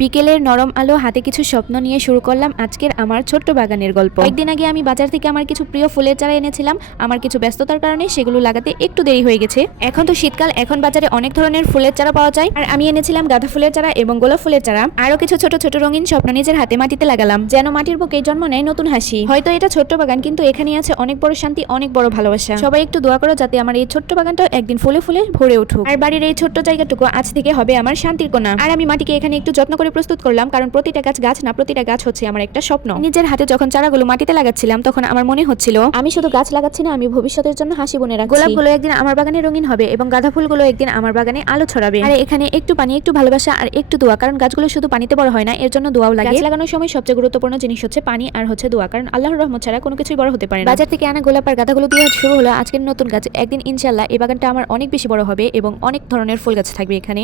বিকেলের নরম আলো হাতে কিছু স্বপ্ন নিয়ে শুরু করলাম আজকের আমার ছোট্ট বাগানের গল্প। কয়েকদিন আগে আমি বাজার থেকে আমার কিছু প্রিয় ফুলের চারা এনেছিলাম। আমার কিছু ব্যস্ততার কারণে সেগুলো লাগাতে একটু দেরি হয়ে গেছে। এখন তো শীতকাল, এখন বাজারে অনেক ধরনের ফুলের চারা পাওয়া যায়। আর আমি এনেছিলাম গাঁদা ফুলের চারা এবং গোলাপ ফুলের চারা। আরো কিছু ছোট ছোট রঙিন স্বপ্ন নিজের হাতে মাটিতে লাগালাম, যেন মাটির বুকে জন্ম নেয় নতুন হাসি। হয়তো এটা ছোট্ট বাগান, কিন্তু এখানে আছে অনেক বড় শান্তি, অনেক বড় ভালোবাসা। সবাই একটু দোয়া করো যাতে আমার এই ছোট্ট বাগানটা একদিন ফুলে ফুলে ভরে উঠুক। আর বাড়ির এই ছোট্ট জায়গাটুকু আজ থেকে হবে আমার শান্তির কোণা। আর আমি মাটিকে এখানে একটু যত্ন করে প্রস্তুত করলাম, কারণ প্রতিটা গাছ না, প্রতিটা গাছ হচ্ছে আমার একটা স্বপ্ন। নিজের হাতে যখন চারাগুলো মাটিতে লাগাচ্ছিলাম তখন আমার মনে হচ্ছিল আমি শুধু গাছ লাগাচ্ছি না, আমি ভবিষ্যতের জন্য হাসি বুনে রাখছি। গোলাপগুলো একদিন আমার বাগানে রঙিন হবে এবং গাঁদা ফুলগুলো একদিন আমার বাগানে আলো ছড়াবে। আর এখানে একটু পানি, একটু ভালোবাসা আর একটু দোয়া, কারণ গাছগুলো শুধু পানিতে বড় হয় না, এর জন্য দোয়াও লাগে। গাছ লাগানোর সময় সবচেয়ে গুরুত্বপূর্ণ জিনিস হচ্ছে পানি আর হচ্ছে দোয়া, কারণ আল্লাহর রহমত ছাড়া কোনো কিছুই বড় হতে পারে না। বাজার থেকে আনা গোলাপ আর গাঁদাগুলো দিয়ে শুরু হলো আজকের নতুন গাছ। একদিন ইনশাআল্লাহ এই বাগানটা আমার অনেক বেশি বড় হবে এবং অনেক ধরনের ফুল গাছ থাকবে এখানে।